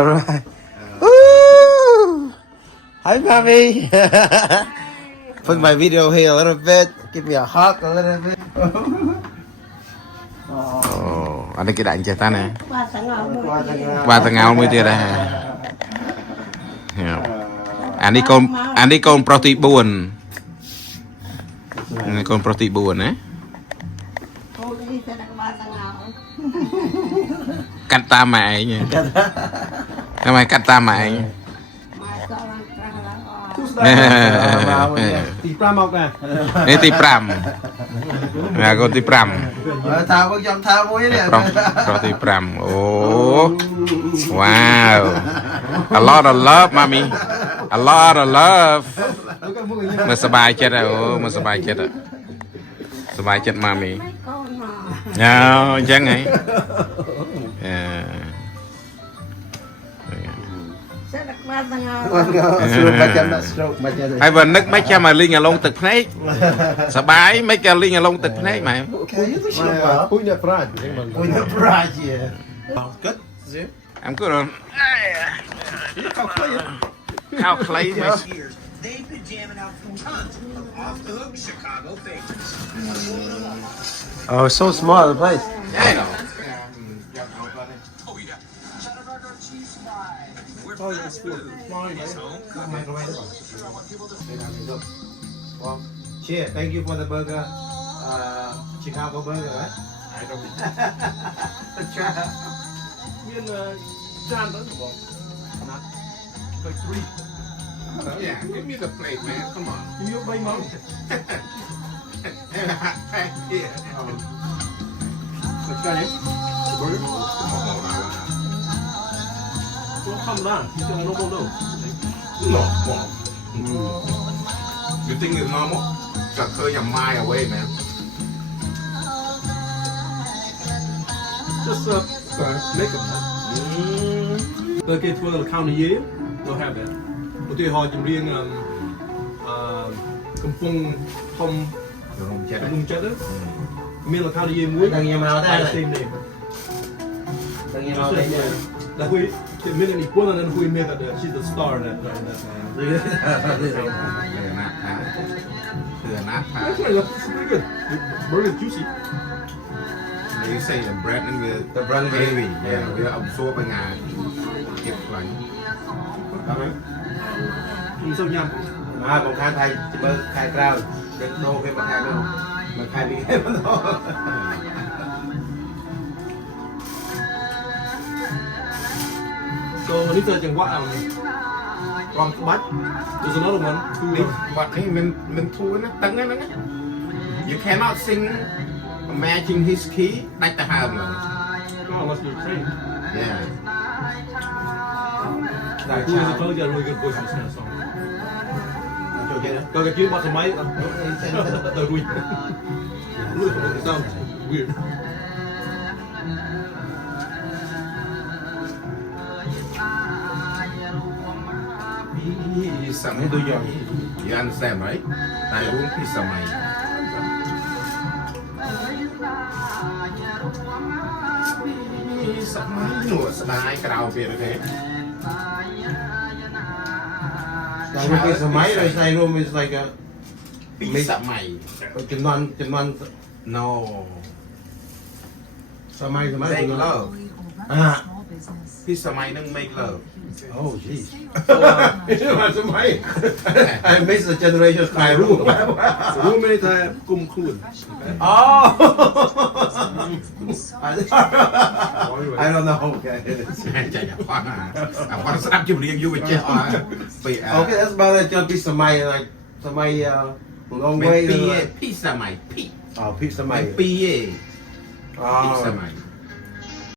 Alright. Woo! Hi, mommy. Put my video here a little bit. Give me a hug a little bit. Oh, ada kita aja tanah. Ba tengahមួយទៀតដែរអានេះកូនប្រុសទី4កូនប្រុសទី4ណាកាត់តាមម៉ែឯងทำไมកាត់តាមម៉ែឯងទី5មកដែរនេះទី5ណាកូនទី5ថាមកខ្ញុំថាមួយនេះប្រុសទី5អូ wow a lot of love mommy a lot of love មើលសบายចិត្តអូមើលសบายចិត្តសบายចិត្ត mommy អូអញ្ចឹងហីហើយបើនឹកមិនចាំមកលីងអាឡុងទឹកភ្នែកសបាយមិនក៏លីងអាឡុងទឹកភ្នែកម៉ែពុញអ្នកប្រាជ្ញពុញអ្នកប្រាជ្ញ good I'm good on ខោខ្លីមក They've been jamming out tons of off the hook Chicago favorites. Oh, so small the place. Yeah, I know. Oh yeah. Cheddar burger, cheese fries. We're fast food. It's home cooking. Cheers. Thank you for the burger. Chicago burger, right? I don't Try. មានចានទៅបងណាត់ទៅ3 Yeah, give me the plate, man. Come on. យក3ម៉ោង Yeah. ទៅកាយបឺទៅខំណាស់ទីទៅនោះបងទៅ No, well. You think it's normal? Just clear your mind away, man. just make it ទៅគេធ្វើលខោននិយាយទៅ have that ឧទាហរណ៍ចម្រៀងកំពុងធំ Rung chết មុំចិត្តទៅមានលខោននិយាយមួយ Đừng nghe màu តែ đây. ផ្សេងនេះ Đừng nghe màu đây. តែហួយមាននេះពួកนั้นហួយមានតែ she's the star that Thưa nát thả. That's right, that's pretty good. Very juicy. You say the bread and The bread is heavy. Yeah, we absorb by ngà. Get like. Sao nhầm? Còn khai thầy chỉ mới khai trao đừng đô cái mà khai đâu mà khai bị cái mà thôi So this is chẳng quá còn bát. There's another one. But hey, mình thua nó tấn nó. You cannot sing matching his key. Đánh ta hàm rồi. Oh, unless you're trained. Yeah. Who is a told you a really good voice in this kind of song? chỗ kia đó Còn cái kia bắt máy. Tờ đuôi. It sounds weird. Something do you understand, right? Tại uống phi sầm mày. Sầm mày nửa sầm đai cái đầu về thế. like it's a máy rồi này room is like a Phi sầm mày. chừng non No. sao mai Make love. à Phi sầm mày nâng make love. oh jeez sao mai I miss the generation my room Room này ta cùng khuôn. oh I don't know okay Chạy nhà khoan à. Khoan sắp chụp riêng vui chết à. Bị okay that's about it just some mai like some mai ngông quay phi sầm mày phi. oh pizza mai Phi. Phi oh sầm mày.